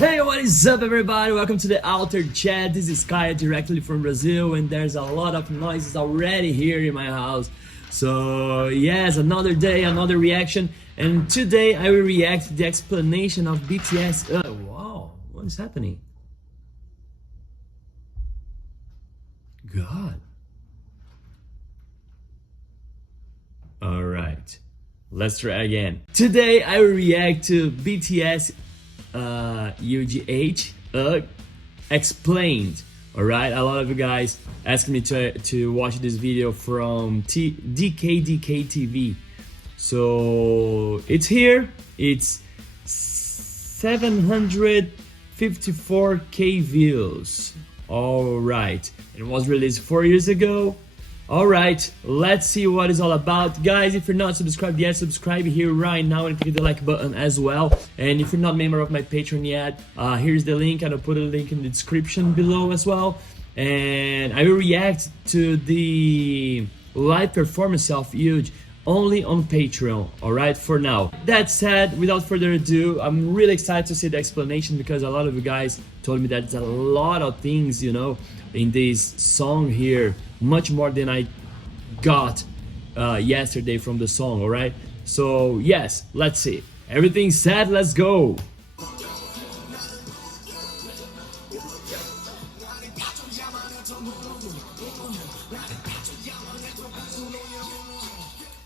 Hey, what is up everybody? Welcome to the Altered Chat. This is Kaya directly from Brazil, and there's a lot of noises already here in my house. So yes, another day, another reaction, and today I will react to the explanation of BTS. Wow, what is happening? God. Alright, let's try again. Today I will react to BTS Ugh explained. Alright, a lot of you guys asked me to watch this video from DKDK TV. So it's here. It's 754k views. Alright, it was released 4 years ago. Alright, let's see what it's all about. Guys, if you're not subscribed yet, subscribe here right now and click the like button as well. And if you're not a member of my Patreon yet, here's the link, and I'll put a link in the description below as well. And I will react to the live performance of Ugh only on Patreon, alright, for now. That said, without further ado, I'm really excited to see the explanation, because a lot of you guys told me that there's a lot of things, you know, in this song here, much more than I got yesterday from the song, alright? So yes, let's see. Everything said, let's go!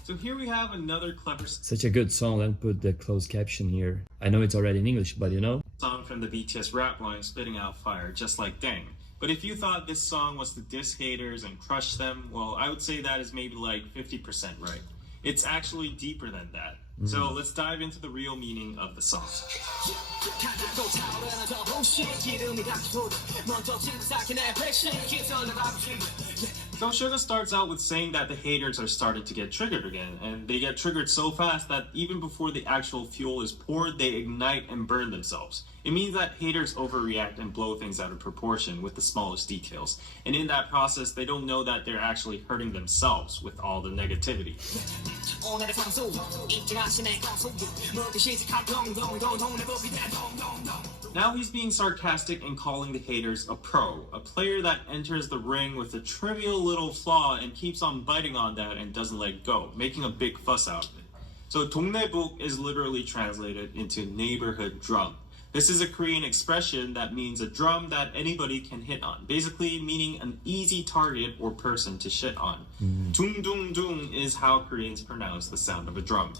So here we have another clever Such a good song. Let me put the closed caption here. I know it's already in English, but you know. song from the BTS rap line spitting out fire, just like Dang. But if you thought this song was to diss haters and crush them, well, I would say that is maybe like 50% right. It's actually deeper than that. So let's dive into the real meaning of the song. So Suga starts out with saying that the haters are starting to get triggered again, and they get triggered so fast that even before the actual fuel is poured, they ignite and burn themselves. It means that haters overreact and blow things out of proportion with the smallest details, and in that process they don't know that they're actually hurting themselves with all the negativity. Now he's being sarcastic and calling the haters a pro, a player that enters the ring with a trivial little flaw and keeps on biting on that and doesn't let go, making a big fuss out of it. So 동네북 is literally translated into neighborhood drum. This is a Korean expression that means a drum that anybody can hit on, basically meaning an easy target or person to shit on. Dung dung dung is how Koreans pronounce the sound of a drum.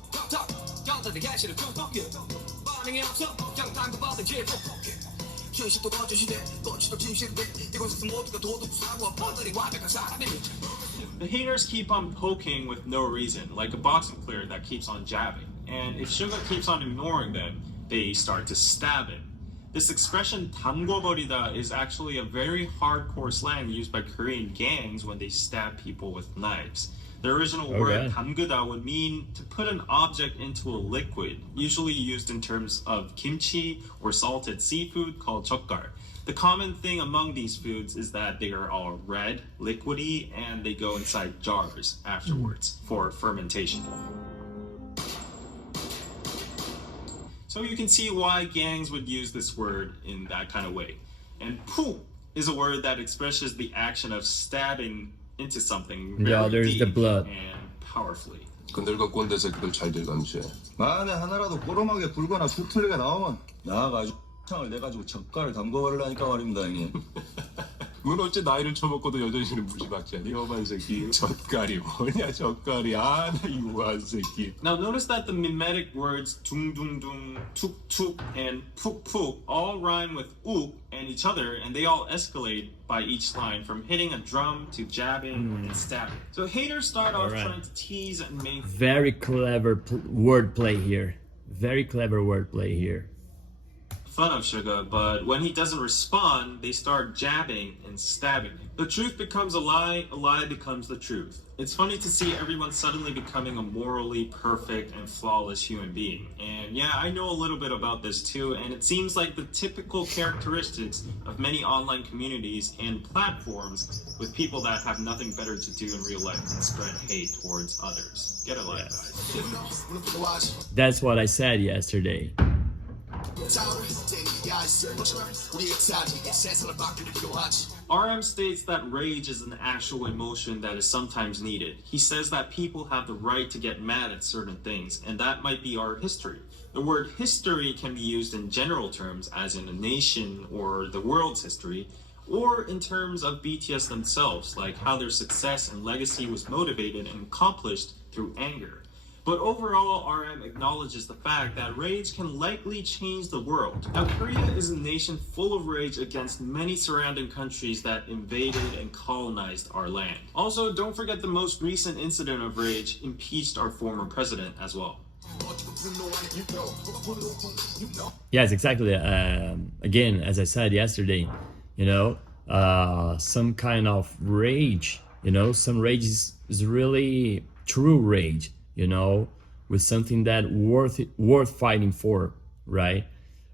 The haters keep on poking with no reason, like a boxing player that keeps on jabbing. And if Suga keeps on ignoring them, they start to stab him. This expression 담궈버리다 is actually a very hardcore slang used by Korean gangs when they stab people with knives. The original word 담그다 would mean to put an object into a liquid, usually used in terms of kimchi or salted seafood called 젓갈. The common thing among these foods is that they are all red, liquidy, and they go inside jars afterwards for fermentation. So you can see why gangs would use this word in that kind of way. And 푸 is a word that expresses the action of stabbing into something very there's deep the blood. and powerfully. 그 늙어 꼰대 새끼들 잘 들감시. 만에 하나라도 꼬로막에 불거나 수틀리가 나오면 나가지고 창을 내가지고 젓갈을 담궈버리려니까 말입니다, 형님. 넌 어째 나이를 처먹고도 여전히 무시박지하니 험한 새끼. 젓갈이 뭐냐 젓갈이. 아, 나 유한 새끼. Now notice that the mimetic words 둥둥둥, 툭툭, and 푹푹 all rhyme with uk and each other, and they all escalate by each line, from hitting a drum to jabbing and stabbing. So haters start off trying to tease and make Very clever wordplay here. Very clever wordplay here. fun of Suga, but when he doesn't respond, they start jabbing and stabbing him. The truth becomes a lie becomes the truth. It's funny to see everyone suddenly becoming a morally perfect and flawless human being. And yeah, I know a little bit about this too, and it seems like the typical characteristics of many online communities and platforms with people that have nothing better to do in real life than spread hate towards others. Get a life, guys. That's what I said yesterday. RM states that rage is an actual emotion that is sometimes needed. He says that people have the right to get mad at certain things, and that might be our history. The word history can be used in general terms, as in a nation or the world's history, or in terms of BTS themselves, like how their success and legacy was motivated and accomplished through anger. But overall, RM acknowledges the fact that rage can likely change the world. Now, Korea is a nation full of rage against many surrounding countries that invaded and colonized our land. Also, don't forget the most recent incident of rage impeached our former president as well. Yes, exactly. Again, as I said yesterday, some kind of rage, some rage is really true rage, with something that worth fighting for, right?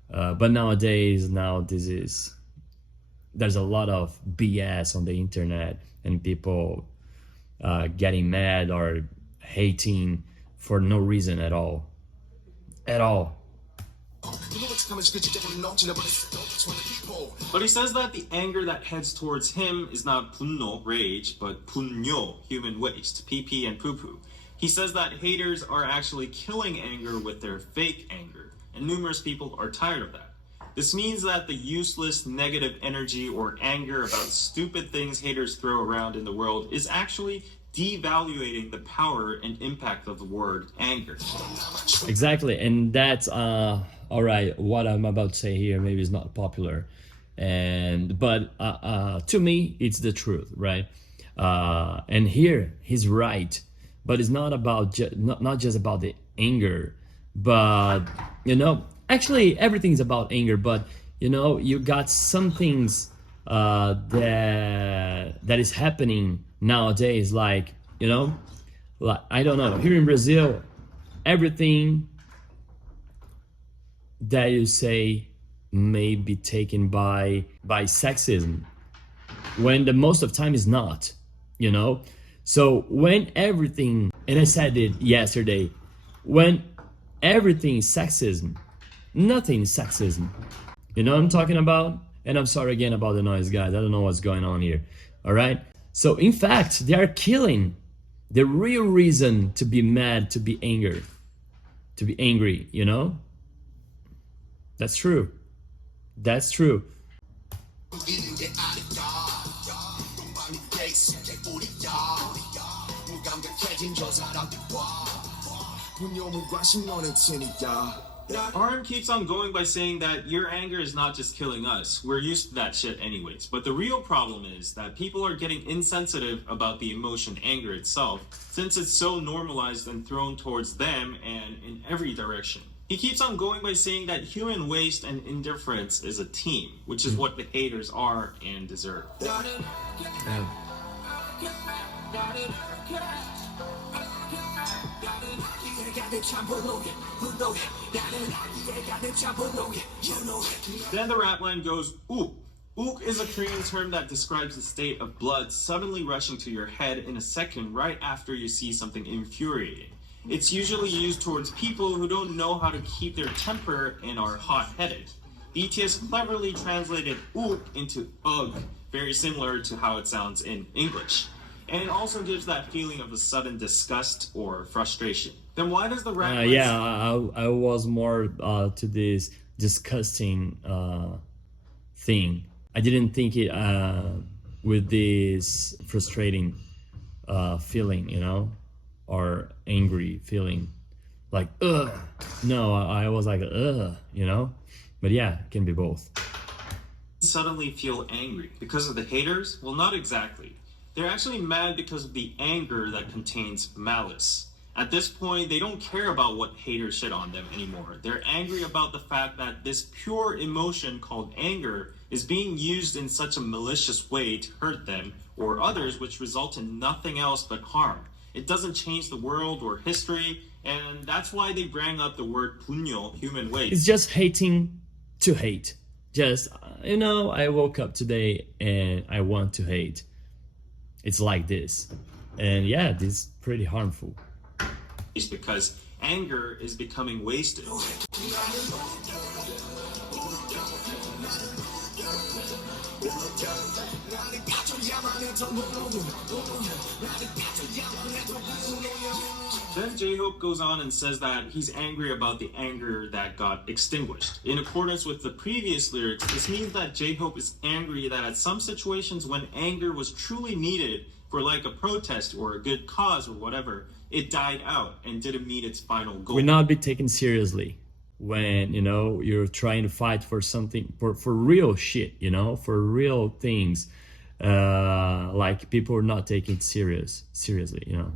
But nowadays, there's a lot of BS on the internet and people getting mad or hating for no reason at all. But he says that the anger that heads towards him is not 분노, rage, but 분뇨, human waste, PP and poo-poo. He says that haters are actually killing anger with their fake anger, and numerous people are tired of that. This means that the useless negative energy or anger about stupid things haters throw around in the world is actually devaluating the power and impact of the word anger. Exactly, and that's all right. What I'm about to say here maybe is not popular, but to me it's the truth, right? And here he's right, but it's not about not just about the anger, but actually everything's about anger. But you got some things that is happening nowadays, like I don't know, here in Brazil, everything that you say may be taken by sexism, when the most of time is not, so when everything, and I said it yesterday, when everything is sexism, nothing is sexism. You know what I'm talking about? And I'm sorry again about the noise, guys. I don't know what's going on here. All right. So in fact, they are killing the real reason to be mad, to be angry. That's true. That's true. RM keeps on going by saying that your anger is not just killing us. We're used to that shit anyways. But the real problem is that people are getting insensitive about the emotion anger itself, since it's so normalized and thrown towards them and in every direction. He keeps on going by saying that human waste and indifference is a team, which is what the haters are and deserve. Then the rap line goes, ook. Ook is a Korean term that describes the state of blood suddenly rushing to your head in a second right after you see something infuriating. It's usually used towards people who don't know how to keep their temper and are hot-headed. BTS cleverly translated ook into ugh, very similar to how it sounds in English. And it also gives that feeling of a sudden disgust or frustration. Then why does the rap... I was more to this disgusting thing. I didn't think it with this frustrating feeling, or angry feeling. Like, ugh. No, I was like, ugh, But yeah, it can be both. Suddenly feel angry because of the haters? Well, not exactly. They're actually mad because of the anger that contains malice. At this point, they don't care about what haters shit on them anymore. They're angry about the fact that this pure emotion called anger is being used in such a malicious way to hurt them or others, which result in nothing else but harm. It doesn't change the world or history, and that's why they bring up the word 분뇨, human waste. It's just hating to hate. Just, I woke up today and I want to hate. It's like this. And yeah, this is pretty harmful. It's because anger is becoming wasted. Then J-Hope goes on and says that he's angry about the anger that got extinguished. In accordance with the previous lyrics, this means that J-Hope is angry that at some situations when anger was truly needed for like a protest or a good cause or whatever, it died out and didn't meet its final goal. Will not be taken seriously when, you know, you're trying to fight for something, for real shit, you know, for real things. Like people are not taking it seriously, you know.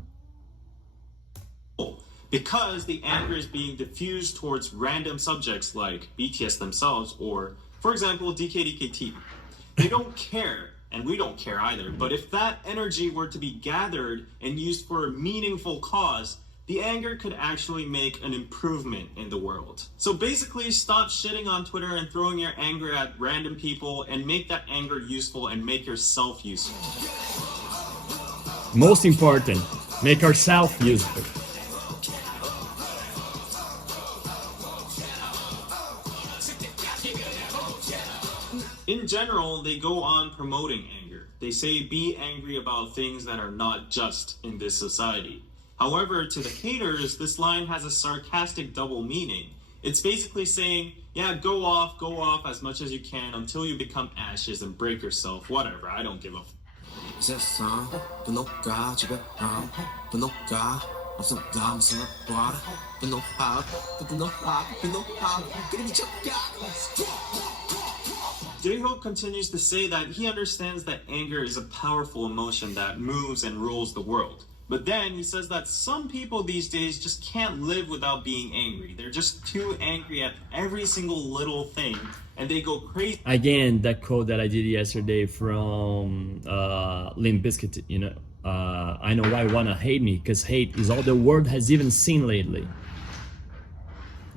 Because the anger is being diffused towards random subjects like BTS themselves or, for example, DKDKT. They don't care, and we don't care either, but if that energy were to be gathered and used for a meaningful cause, the anger could actually make an improvement in the world. So basically, stop shitting on Twitter and throwing your anger at random people and make that anger useful and make yourself useful. Most important, make ourselves useful. In general, they go on promoting anger. They say be angry about things that are not just in this society. However, to the haters, this line has a sarcastic double meaning. It's basically saying, yeah, go off as much as you can until you become ashes and break yourself, whatever, I don't give a f. J-Hope continues to say that he understands that anger is a powerful emotion that moves and rules the world. But then he says that some people these days just can't live without being angry. They're just too angry at every single little thing, and they go crazy. Again, that quote that I did yesterday from Limp Bizkit, you know, I know why you wanna hate me, because hate is all the world has even seen lately.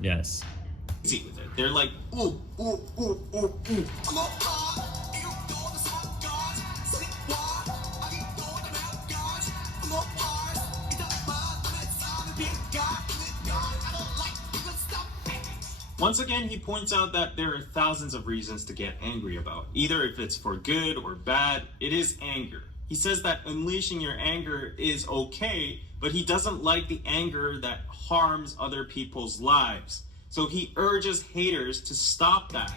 Yes. With it. They're like, ooh, ooh, ooh, ooh, ooh. Once again, he points out that there are thousands of reasons to get angry about. Either if it's for good or bad, it is anger. He says that unleashing your anger is okay, but he doesn't like the anger that harms other people's lives. So he urges haters to stop that.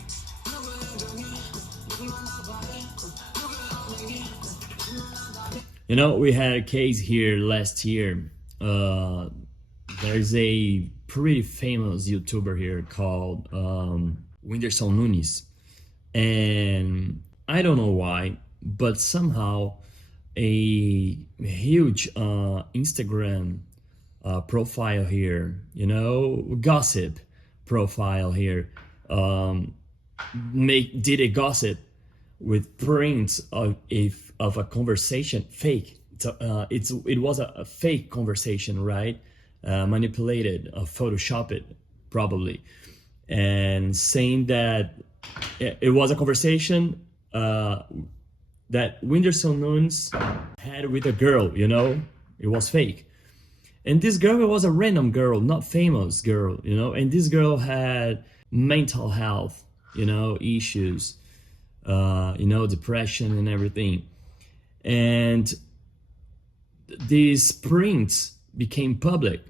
You know, we had a case here last year. There's a pretty famous YouTuber here called Whindersson Nunes. And I don't know why, but somehow a huge Instagram profile here, you know, gossip profile here, did a gossip with prints of a conversation, fake. It was a fake conversation, right? Manipulated, photoshopped probably, and saying that it was a conversation that Whindersson Nunes had with a girl, you know, it was fake. And this girl was a random girl, not famous girl, you know, and this girl had mental health, you know, issues, you know, depression and everything. And these prints became public.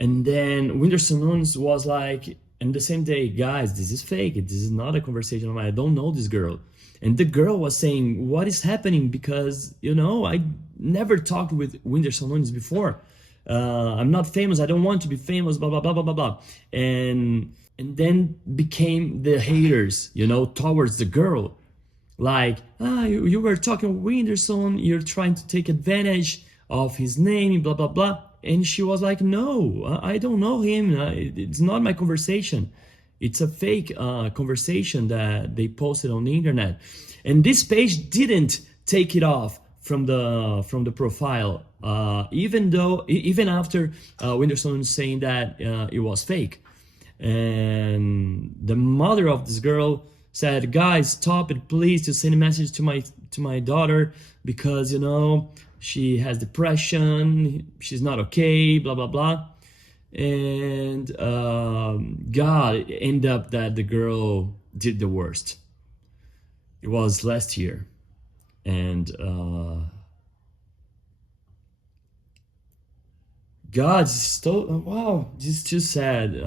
And then Whindersson Nunes was like, and the same day, guys, this is fake. This is not a conversation. I don't know this girl. And the girl was saying, what is happening? Because, you know, I never talked with Whindersson Nunes before. I'm not famous. I don't want to be famous, blah, blah, blah, blah, blah, blah. And then became the haters, you know, towards the girl. Like, you were talking with Whindersson, you're trying to take advantage of his name, blah, blah, blah. And she was like, no, I don't know him. It's not my conversation. It's a fake conversation that they posted on the internet. And this page didn't take it off from the profile, even after Whindersson saying that it was fake. And the mother of this girl said, guys, stop it, please, to send a message to my daughter, because, you know, she has depression, she's not okay, blah, blah, blah. And God, it ended up that the girl did the worst. It was last year, and God, wow, this is too sad.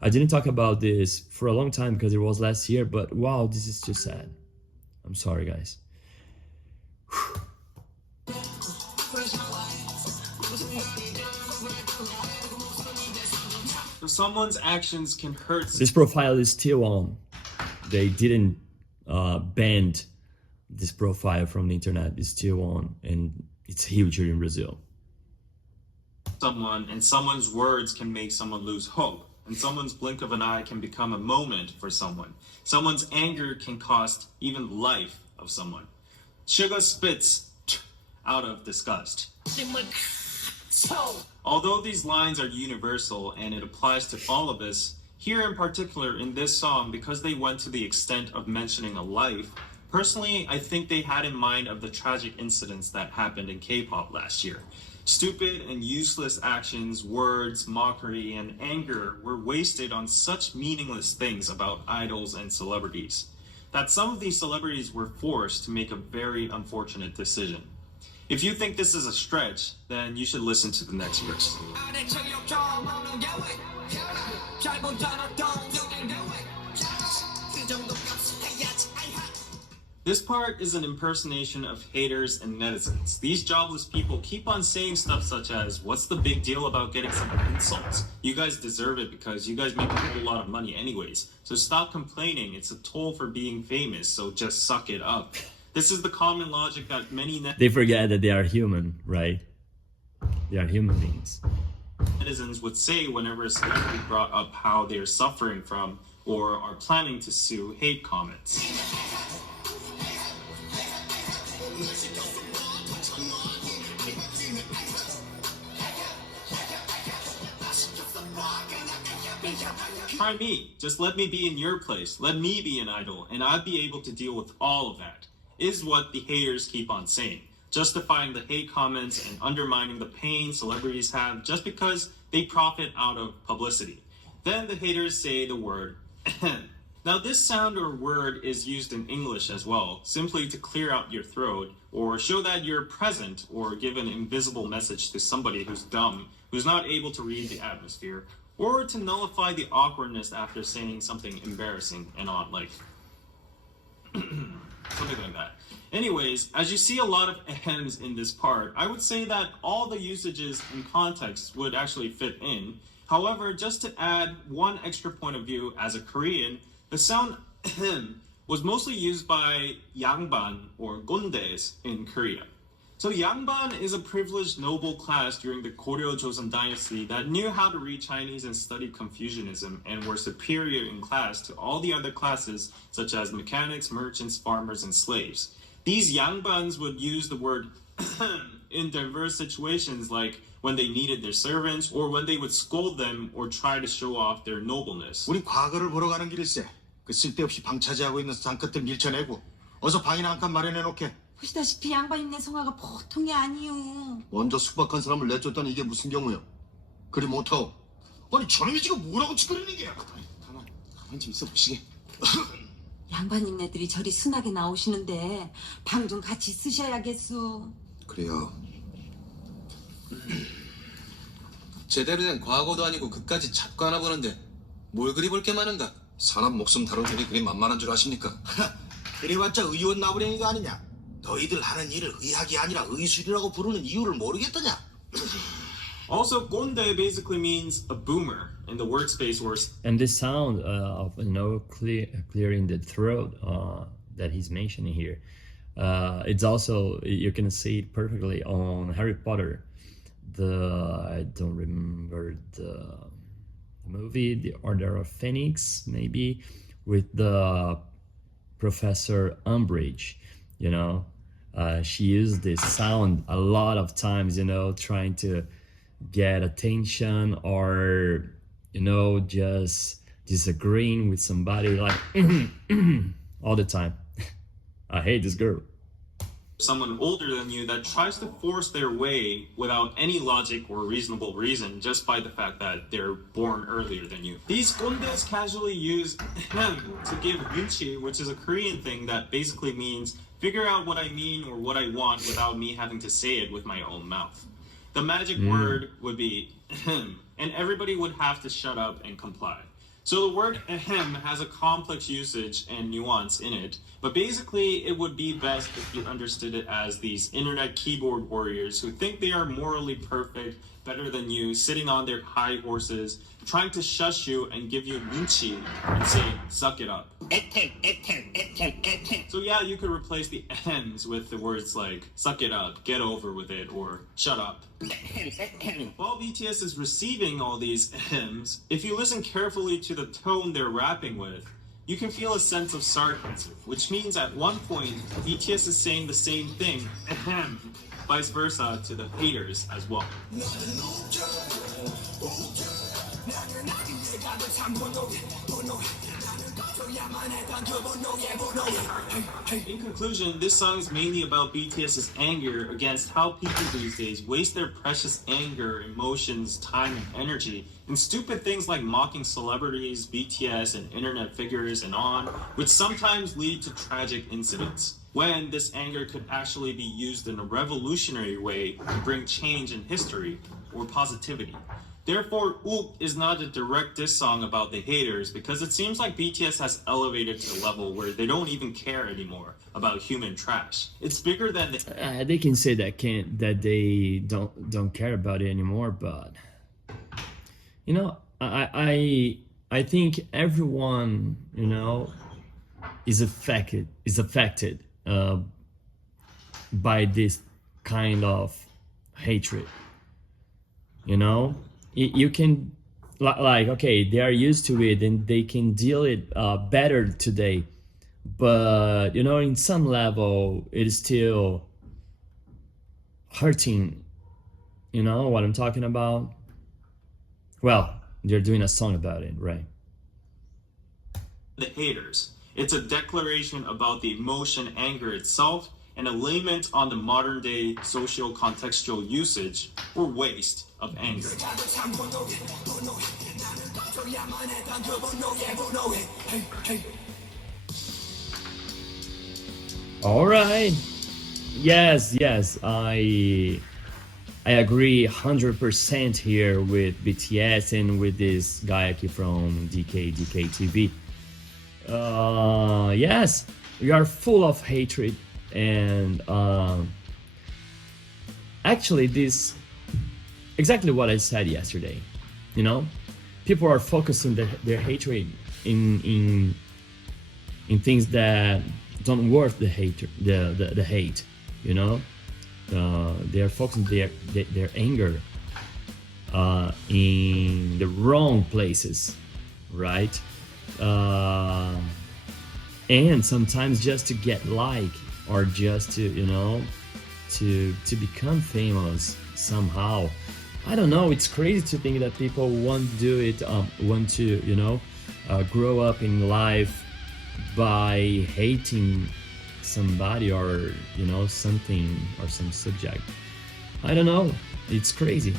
I didn't talk about this for a long time because it was last year, but wow, this is too sad. I'm sorry, guys. So someone's actions can hurt. This profile is still on. They didn't ban this profile from the internet. It's still on, and it's huge here in Brazil. Someone, and someone's words can make someone lose hope, and someone's blink of an eye can become a moment for someone. Someone's anger can cost even life of someone. Suga spits out of disgust. Although these lines are universal and it applies to all of us, here in particular in this song, because they went to the extent of mentioning a life, personally, I think they had in mind of the tragic incidents that happened in K-pop last year. Stupid and useless actions, words, mockery, and anger were wasted on such meaningless things about idols and celebrities, that some of these celebrities were forced to make a very unfortunate decision. If you think this is a stretch, then you should listen to the next verse. This part is an impersonation of haters and netizens. These jobless people keep on saying stuff such as, what's the big deal about getting some insults? You guys deserve it because you guys make a whole lot of money anyways. So stop complaining, it's a toll for being famous, so just suck it up. This is the common logic that many They forget that they are human, right? They are human beings. netizens would say whenever a celebrity brought up how they're suffering from or are planning to sue hate comments. Try me. Just let me be in your place. Let me be an idol, and I'd be able to deal with all of that, is what the haters keep on saying, justifying the hate comments and undermining the pain celebrities have just because they profit out of publicity. Then the haters say the word ahem. Now this sound or word is used in English as well, simply to clear out your throat or show that you're present or give an invisible message to somebody who's dumb, who's not able to read the atmosphere, or to nullify the awkwardness after saying something embarrassing and odd, like something like that. Anyways, as you see a lot of ahems in this part, I would say that all the usages and context would actually fit in. However, just to add one extra point of view as a Korean, the sound ahem was mostly used by yangban or gondes in Korea. So yangban is a privileged noble class during the Goryeo Joseon dynasty that knew how to read Chinese and studied Confucianism and were superior in class to all the other classes such as mechanics, merchants, farmers, and slaves. These yangbans would use the word in diverse situations like when they needed their servants or when they would scold them or try to show off their nobleness. 우리 과거를 보러 가는 길일세. 그 쓸데없이 방 차지하고 있는 산끝들 밀쳐내고 어서 방이나 한 칸 마련해 놓게. 보시다시피 양반인네 성화가 보통이 아니요. 먼저 숙박한 사람을 내쫓다니 이게 무슨 경우야? 그리 못하오. 아니 저놈이 지금 뭐라고 짓거리는 게야? 가만 좀 있어 보시게. 양반인네들이 저리 순하게 나오시는데 방 좀 같이 쓰셔야겠소. 그래요. 제대로 된 과거도 아니고 그까지 잡고 하나 보는데 뭘 그리 볼 게 많은가? 사람 목숨 다룬 일이 그리 만만한 줄 아십니까? 그래봤자 의원 나부랭이가 아니냐? 너희들 하는 일을 의학이 아니라 의술이라고 부르는 이유를 모르겠더냐? Also, gonde basically means a boomer in the word space where And this sound of clearing the throat that he's mentioning here, it's also, you can see it perfectly on Harry Potter. I don't remember the movie, The Order of Phoenix, maybe, with the Professor Umbridge, you know. She used this sound a lot of times, you know, trying to get attention or, you know, just disagreeing with somebody, like all the time. I hate this girl. someone older than you that tries to force their way without any logic or reasonable reason just by the fact that they're born earlier than you. These gondes casually use to give nunchi, which is a Korean thing that basically means figure out what I mean or what I want without me having to say it with my own mouth. The magic word would be and everybody would have to shut up and comply. So the word ahem has a complex usage and nuance in it, but basically it would be best if you understood it as these internet keyboard warriors who think they are morally perfect, better than you, sitting on their high horses, trying to shush you and give you nunchi and say, suck it up. So yeah, you could replace the ahems with the words like, suck it up, get over with it, or shut up. While BTS is receiving all these ahems, if you listen carefully to the tone they're rapping with, you can feel a sense of sarcasm, which means at one point, BTS is saying the same thing, ahem, vice versa to the haters as well. In conclusion, this song is mainly about BTS's anger against how people these days waste their precious anger, emotions, time, and energy in stupid things like mocking celebrities, BTS, and internet figures, and on, which sometimes lead to tragic incidents, when this anger could actually be used in a revolutionary way to bring change in history or positivity. Therefore, Ugh is not a direct diss song about the haters because it seems like BTS has elevated to the level where they don't even care anymore about human trash. It's bigger than the... They can say that they don't care about it anymore, but you know, I think everyone, you know, is affected by this kind of hatred. You know, you can like, okay, they are used to it and they can deal it better today, but you know, in some level it is still hurting. You know what I'm talking about? Well, they're doing a song about it, right? The haters. It's a declaration about the emotion anger itself and a lament on the modern day social contextual usage or waste of anger. All right. Yes, I agree 100% here with BTS and with this guy from DK TV. Yes, we are full of hatred, and actually this exactly what I said yesterday. You know, people are focusing their hatred in things that don't worth the hate. The hate, you know. They are focusing their anger in the wrong places, right? And sometimes just to get like, or just to, you know, to become famous somehow. I don't know, it's crazy to think that people want to do it, want to, you know, grow up in life by hating somebody or, you know, something or some subject. I don't know, it's crazy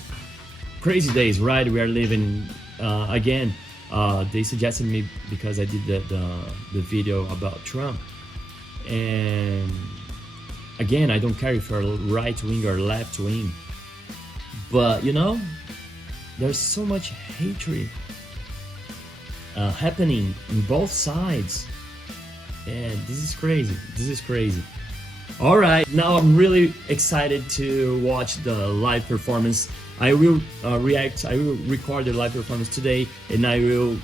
days, right? We are living again. They suggested me because I did the video about Trump, and again, I don't care if you're right wing or left wing, but you know, there's so much hatred happening in both sides. And this is crazy. All right, now I'm really excited to watch the live performance. I will record the live performance today, and I will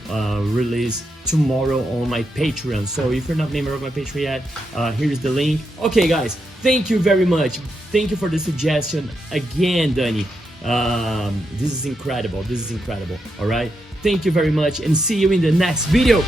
release tomorrow on my Patreon. So if you're not a member of my Patreon yet, here's the link. Okay guys, thank you very much. Thank you for the suggestion again, Danny. This is incredible. All right, thank you very much, and see you in the next video.